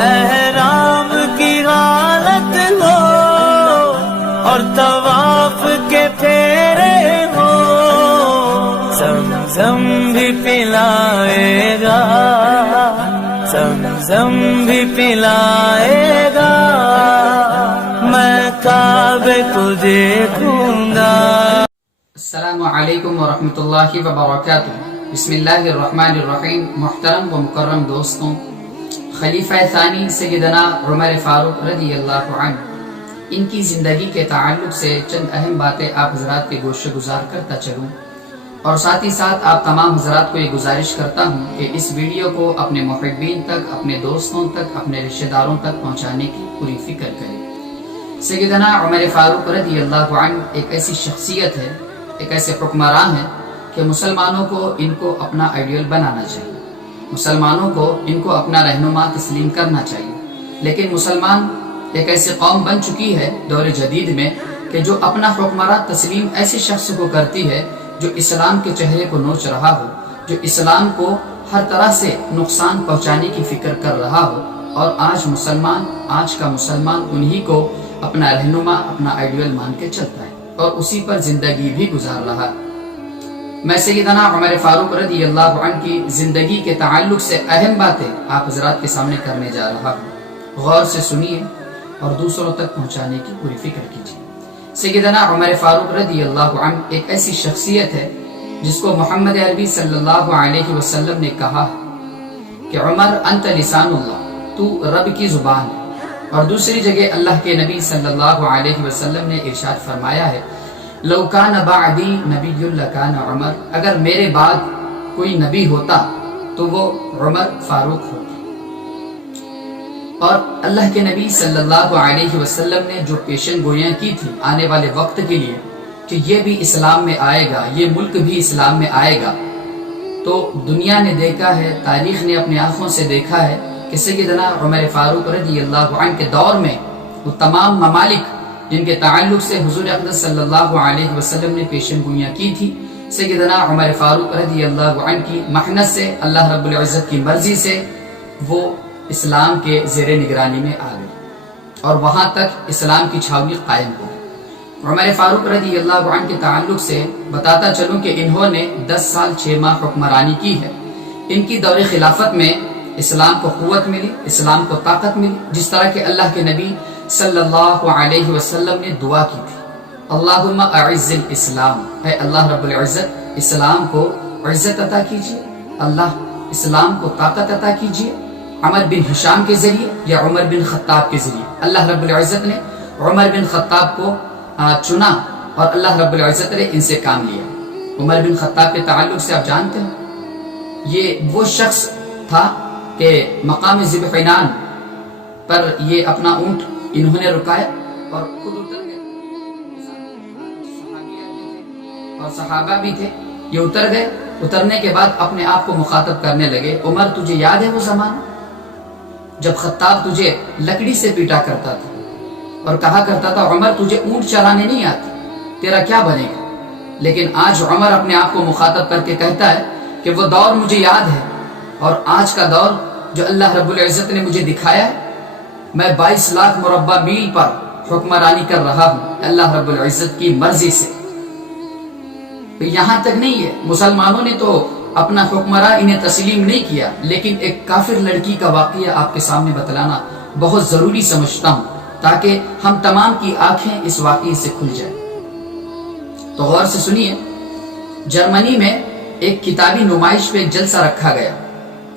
احرام کی حالت ہو اور طواف کے پھیرے ہو، زمزم بھی پلائے گا، زمزم بھی پلائے گا، میں کعبے کو دیکھوں گا۔ السلام علیکم ورحمۃ اللہ وبرکاتہ۔ بسم اللہ الرحمن الرحیم۔ محترم و مکرم دوستوں، خلیفہ ثانی سیدنا عمر فاروق رضی اللہ عنہ، ان کی زندگی کے تعلق سے چند اہم باتیں آپ حضرات کے گوشے گزار کرتا چلوں، اور ساتھ ہی ساتھ آپ تمام حضرات کو یہ گزارش کرتا ہوں کہ اس ویڈیو کو اپنے محبین تک، اپنے دوستوں تک، اپنے رشتہ داروں تک پہنچانے کی پوری فکر کریں۔ سیدنا عمر فاروق رضی اللہ عنہ ایک ایسی شخصیت ہے، ایک ایسے حکمران ہیں کہ مسلمانوں کو ان کو اپنا آئیڈیل بنانا چاہیے، مسلمانوں کو ان کو اپنا رہنما تسلیم کرنا چاہیے۔ لیکن مسلمان ایک ایسی قوم بن چکی ہے دور جدید میں کہ جو اپنا حکمراں تسلیم ایسے شخص کو کرتی ہے جو اسلام کے چہرے کو نوچ رہا ہو، جو اسلام کو ہر طرح سے نقصان پہنچانے کی فکر کر رہا ہو، اور آج کا مسلمان انہی کو اپنا رہنما، اپنا آئیڈیل مان کے چلتا ہے اور اسی پر زندگی بھی گزار رہا ہے۔ میں سیدنا عمر فاروق رضی اللہ عنہ کی زندگی کے تعلق سے اہم باتیں آپ حضرات کے سامنے کرنے جا رہا ہوں، غور سے سنیے اور دوسروں تک پہنچانے کی پوری فکر کیجیے۔ سیدنا عمر فاروق رضی اللہ عنہ ایک ایسی شخصیت ہے جس کو محمد عربی صلی اللہ علیہ وسلم نے کہا کہ عمر انت لسان اللہ، تو رب کی زبان ہے، اور دوسری جگہ اللہ کے نبی صلی اللہ علیہ وسلم نے ارشاد فرمایا ہے لو کان بعدی نبی لکان عمر، اگر میرے بعد کوئی نبی ہوتا تو وہ عمر فاروق ہوتا۔ اور اللہ کے نبی صلی اللہ علیہ وسلم نے جو پیشن گوئیاں کی تھی آنے والے وقت کے لیے کہ یہ بھی اسلام میں آئے گا، یہ ملک بھی اسلام میں آئے گا، تو دنیا نے دیکھا ہے، تاریخ نے اپنی آنکھوں سے دیکھا ہے کہ سیدنا عمر فاروق رضی اللہ عنہ کے دور میں وہ تمام ممالک جن کے تعلق سے حضور اقدس صلی اللہ علیہ وسلم نے پیشن گوئیاں کی تھی، سیدنا عمر فاروق رضی اللہ عنہ کی محنت سے، اللہ رب العزت کی مرضی سے وہ اسلام کے زیر نگرانی میں آ گئے اور وہاں تک اسلام کی چھاؤنی قائم ہو گئی۔ عمر فاروق رضی اللہ عنہ کے تعلق سے بتاتا چلوں کہ انہوں نے 10 سال 6 ماہ حکمرانی کی ہے۔ ان کی دور خلافت میں اسلام کو قوت ملی، اسلام کو طاقت ملی، جس طرح کہ اللہ کے نبی صلی اللہ علیہ وسلم نے دعا کی تھی اللہم اعز الاسلام، اے اللہ رب العزت اسلام کو عزت عطا کیجیے، اللہ اسلام کو طاقت عطا کیجیے۔ عمر بن ہشام کے ذریعے یا عمر بن خطاب کے ذریعے اللہ رب العزت نے عمر بن خطاب کو چنا اور اللہ رب العزت نے ان سے کام لیا۔ عمر بن خطاب کے تعلق سے آپ جانتے ہیں یہ وہ شخص تھا کہ مقام ذبحینان پر یہ اپنا اونٹ انہوں نے رکایا اور خود اتر گئے، اور صحابہ بھی تھے، یہ اتر گئے، اترنے کے بعد اپنے آپ کو مخاطب کرنے لگے عمر تجھے یاد ہے وہ زمانہ جب خطاب تجھے لکڑی سے پیٹا کرتا تھا اور کہا کرتا تھا عمر تجھے اونٹ چلانے نہیں آتی، تیرا کیا بنے گا؟ لیکن آج عمر اپنے آپ کو مخاطب کر کے کہتا ہے کہ وہ دور مجھے یاد ہے، اور آج کا دور جو اللہ رب العزت نے مجھے دکھایا ہے، میں 22 لاکھ مربع میل پر حکمرانی کر رہا ہوں اللہ رب العزت کی مرضی سے۔ یہاں تک نہیں ہے، مسلمانوں نے تو اپنا حکمراں انہیں تسلیم نہیں کیا، لیکن ایک کافر لڑکی کا واقعہ آپ کے سامنے بتلانا بہت ضروری سمجھتا ہوں تاکہ ہم تمام کی آنکھیں اس واقعے سے کھل جائیں۔ تو غور سے سنیے، جرمنی میں ایک کتابی نمائش پہ ایک جلسہ رکھا گیا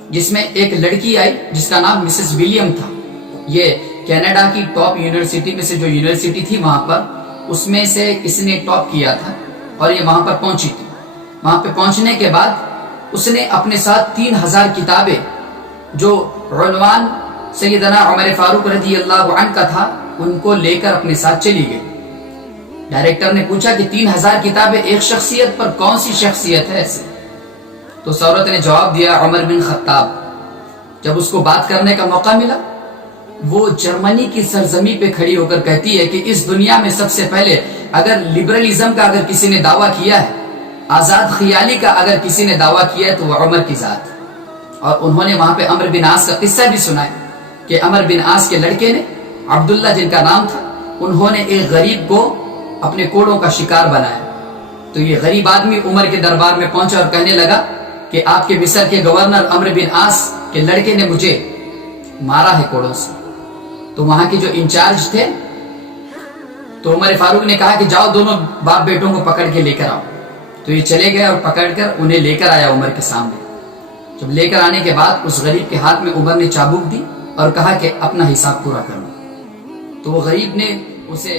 جس میں ایک لڑکی آئی جس کا نام مسز ولیم تھا۔ یہ کینیڈا کی ٹاپ یونیورسٹی میں سے جو یونیورسٹی تھی وہاں پر اس میں سے اس نے ٹاپ کیا تھا اور یہ وہاں پر پہنچی تھی۔ وہاں پہ پہنچنے کے بعد اس نے اپنے ساتھ 3000 کتابیں جو عنوان سیدنا عمر فاروق رضی اللہ عنہ کا تھا ان کو لے کر اپنے ساتھ چلی گئی۔ ڈائریکٹر نے پوچھا کہ 3000 کتابیں ایک شخصیت پر، کون سی شخصیت ہے ایسے؟ تو اس عورت نے جواب دیا عمر بن خطاب۔ جب اس کو بات کرنے کا موقع ملا وہ جرمنی کی سرزمین پہ کھڑی ہو کر کہتی ہے کہ اس دنیا میں سب سے پہلے اگر لبرلزم کا اگر کسی نے دعویٰ کیا ہے، آزاد خیالی کا اگر کسی نے دعویٰ کیا ہے تو وہ عمر کی ذات۔ اور انہوں نے وہاں پہ عمرو بن عاص کا قصہ بھی سنایا کہ عمر بن عاص کے لڑکے نے، عبداللہ جن کا نام تھا، انہوں نے ایک غریب کو اپنے کوڑوں کا شکار بنایا۔ تو یہ غریب آدمی عمر کے دربار میں پہنچا اور کہنے لگا کہ آپ کے مصر کے گورنر عمر بن عاص کے لڑکے نے مجھے مارا ہے کوڑوں سے۔ تو وہاں کے جو انچارج تھے، تو عمر فاروق نے کہا کہ جاؤ دونوں باپ بیٹوں کو پکڑ کے لے کر آؤ۔ تو یہ چلے گئے اور پکڑ کر انہیں لے کر آیا عمر کے سامنے۔ جب لے کر آنے کے بعد اس غریب کے ہاتھ میں عمر نے چابک دی اور کہا کہ اپنا حساب پورا کر لو۔ تو وہ غریب نے اسے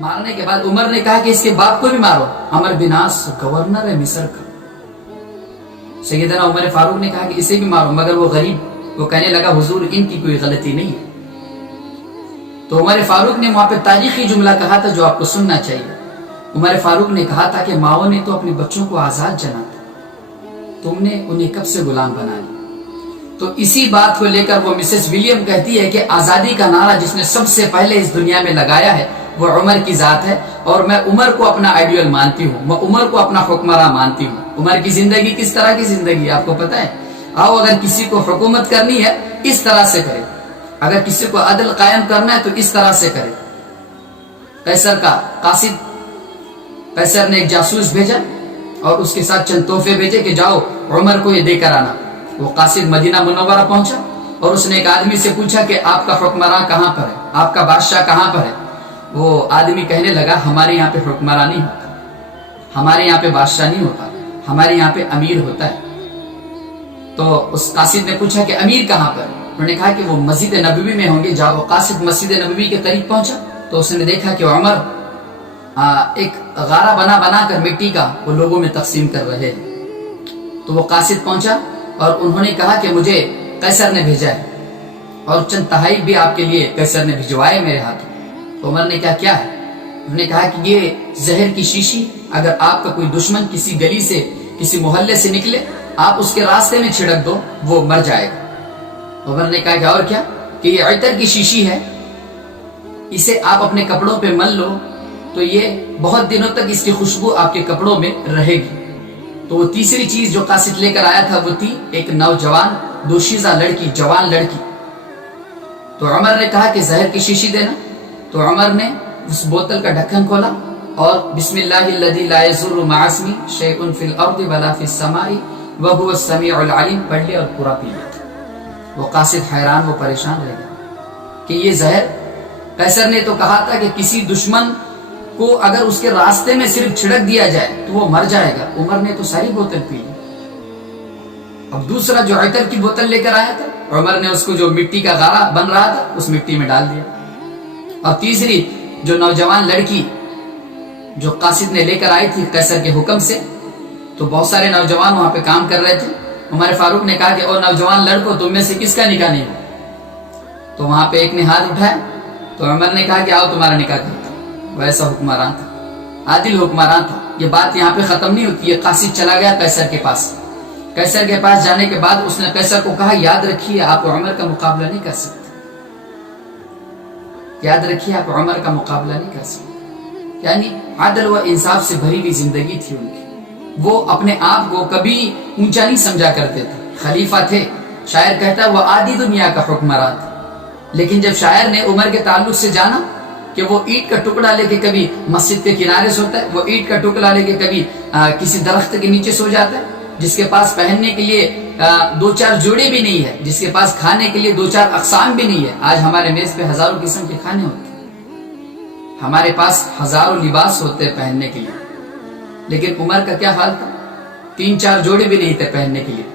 مارنے کے بعد عمر نے کہا کہ اس کے باپ کو بھی مارو، عمر بن عاص گورنر ہے مصر کا۔ سیدنا عمر فاروق نے کہا کہ اسے بھی مارو، مگر وہ غریب وہ کہنے لگا حضور ان کی کوئی غلطی نہیں ہے۔ تو عمر فاروق نے وہاں پہ تاریخی جملہ کہا تھا جو آپ کو سننا چاہیے۔ عمر فاروق نے کہا تھا کہ ماؤں نے تو اپنے بچوں کو آزاد جنا تھا، تم نے انہیں کب سے غلام بنا لیا۔ تو اسی بات کو لے کر وہ مسز ولیم کہتی ہے کہ آزادی کا نعرہ جس نے سب سے پہلے اس دنیا میں لگایا ہے وہ عمر کی ذات ہے، اور میں عمر کو اپنا آئیڈیل مانتی ہوں، میں عمر کو اپنا حکمراں مانتی ہوں۔ عمر کی زندگی کس طرح کی زندگی آپ کو پتہ ہے؟ آؤ اگر کسی کو حکومت کرنی ہے اس طرح سے کرے، اگر کسی کو عدل قائم کرنا ہے تو اس طرح سے کرے۔ قیصر کا قاصد، قیصر نے ایک جاسوس بھیجا اور اس کے ساتھ چند تحفے بھیجے کہ جاؤ عمر کو یہ دے کر آنا۔ وہ قاصد مدینہ منورہ پہنچا اور اس نے ایک آدمی سے پوچھا کہ آپ کا حکمراں کہاں پر ہے، آپ کا بادشاہ کہاں پر ہے؟ وہ آدمی کہنے لگا ہمارے یہاں پہ حکمراں نہیں ہوتا، ہمارے یہاں پہ بادشاہ نہیں ہوتا، ہمارے یہاں پہ امیر ہوتا ہے۔ تو اس قاصد نے پوچھا کہ امیر کہاں پر؟ انہوں نے کہا کہ وہ مسجد نبوی میں ہوں گے، جاؤ۔ وہ قاصد مسجد نبوی کے قریب پہنچا تو اس نے دیکھا کہ عمر ایک غارہ بنا کر مٹی کا وہ لوگوں میں تقسیم کر رہے ہیں۔ تو وہ قاصد پہنچا اور انہوں نے کہا کہ مجھے قیصر نے بھیجا ہے اور چند تحائف بھی آپ کے لیے قیصر نے بھجوائے میرے ہاتھوں۔ تو عمر نے کیا ہے؟ انہوں نے کہا کہ یہ زہر کی شیشی، اگر آپ کا کوئی دشمن کسی گلی سے کسی محلے سے نکلے آپ اس کے راستے میں چھڑک دو وہ مر جائے گا۔ عمر نے کہا کہ اور کیا؟ کہ یہ عطر کی شیشی ہے، اسے آپ اپنے کپڑوں پہ مل لو تو یہ بہت دنوں تک اس کی خوشبو آپ کے کپڑوں میں رہے گی۔ تو وہ تیسری چیز جو قاصد لے کر آیا تھا وہ تھی ایک نوجوان دوشیزہ لڑکی، جوان لڑکی۔ تو عمر نے کہا کہ زہر کی شیشی دینا۔ تو عمر نے اس بوتل کا ڈھکن کھولا اور بسم اللہ الذی لا یضر مع اسمہ شیء فی الارض ولا فی السماء وهو السمیع العلیم پڑھ لیا اور پورا پی لیا۔ وہ قاصد حیران، وہ پریشان رہ گیا کہ یہ زہر، قیصر نے تو کہا تھا کہ کسی دشمن کو اگر اس کے راستے میں صرف چھڑک دیا جائے تو وہ مر جائے گا، عمر نے تو ساری بوتل پی لی۔ اب دوسرا جو عطر کی بوتل لے کر آیا تھا، عمر نے اس کو جو مٹی کا غارہ بن رہا تھا اس مٹی میں ڈال دیا۔ اور تیسری جو نوجوان لڑکی جو قاصد نے لے کر آئی تھی قیصر کے حکم سے، تو بہت سارے نوجوان وہاں پہ کام کر رہے تھے۔ عمر فاروق نے کہا کہ او نوجوان لڑکوں، تم میں سے کس کا نکاح نہیں ہو؟ تو وہاں پہ ایک نے ہاتھ اٹھایا تو عمر نے کہا کہ آؤ تمہارا نکاح کرتا ہوں۔ وہ ایسا حکمران تھا، عادل حکمران تھا۔ یہ بات یہاں پہ ختم نہیں ہوتی ہے۔ قاصد چلا گیا قیصر کے پاس۔ قیصر کے پاس جانے کے بعد اس نے قیصر کو کہا یاد رکھیے آپ عمر کا مقابلہ نہیں کر سکتے، یاد رکھیے آپ عمر کا مقابلہ نہیں کر سکتے۔ یعنی عدل و انصاف سے بھری ہوئی زندگی تھی ان کی۔ وہ اپنے آپ کو کبھی اونچا نہیں سمجھا کرتے تھے، خلیفہ تھے۔ شاعر کہتا ہے وہ آدھی دنیا کا حکمران تھا، لیکن جب شاعر نے عمر کے تعلق سے جانا کہ وہ اینٹ کا ٹکڑا لے کے کبھی مسجد کے کنارے سوتا ہے، وہ اینٹ کا ٹکڑا لے کے کبھی کسی درخت کے نیچے سو جاتا ہے، جس کے پاس پہننے کے لیے دو چار جوڑے بھی نہیں ہے، جس کے پاس کھانے کے لیے دو چار اقسام بھی نہیں ہے۔ آج ہمارے میز پہ ہزاروں قسم کے کھانے ہوتے ہیں، ہمارے پاس ہزاروں لباس ہوتے ہیں پہننے کے لیے، لیکن عمر کا کیا حال تھا؟ 3-4 جوڑے بھی نہیں تھے پہننے کے لیے۔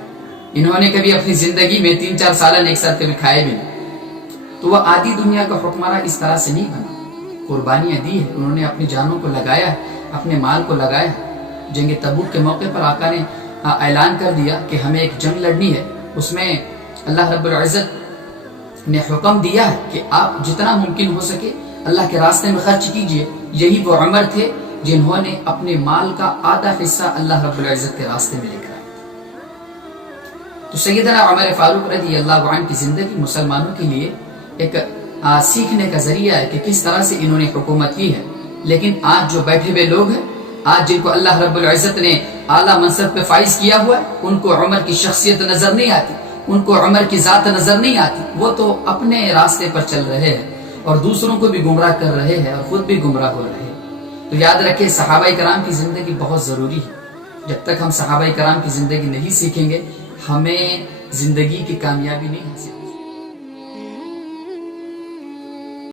انہوں نے کبھی اپنی زندگی میں 3-4 سالن ایک ساتھ کبھی کھائے بھی نہیں۔ تو وہ آدھی دنیا کا حکمراں اس طرح سے نہیں بنا، قربانیاں دی ہے، انہوں نے اپنی جانوں کو لگایا ہے، اپنے مال کو لگایا ہے۔ جنگ تبوک کے موقع پر آقا نے اعلان کر دیا کہ ہمیں ایک جنگ لڑنی ہے، اس میں اللہ رب العزت نے حکم دیا ہے کہ آپ جتنا ممکن ہو سکے اللہ کے راستے میں خرچ کیجئے۔ یہی وہ عمر تھے جنہوں نے اپنے مال کا آدھا حصہ اللہ رب العزت کے راستے میں لے کر آئے۔ تو سیدنا عمر فاروق رضی اللہ عنہ کی زندگی مسلمانوں کے لیے ایک سیکھنے کا ذریعہ ہے کہ کس طرح سے انہوں نے حکومت کی ہے۔ لیکن آج جو بیٹھے ہوئے لوگ ہیں، آج جن کو اللہ رب العزت نے اعلیٰ منصب پہ فائز کیا ہوا ہے، ان کو عمر کی شخصیت نظر نہیں آتی، ان کو عمر کی ذات نظر نہیں آتی، وہ تو اپنے راستے پر چل رہے ہیں اور دوسروں کو بھی گمراہ کر رہے ہیں اور خود بھی گمراہ ہو رہے ہیں۔ تو یاد رکھیں صحابہ کرام کی زندگی بہت ضروری ہے۔ جب تک ہم صحابہ کرام کی زندگی نہیں سیکھیں گے ہمیں زندگی کی کامیابی نہیں حاصل۔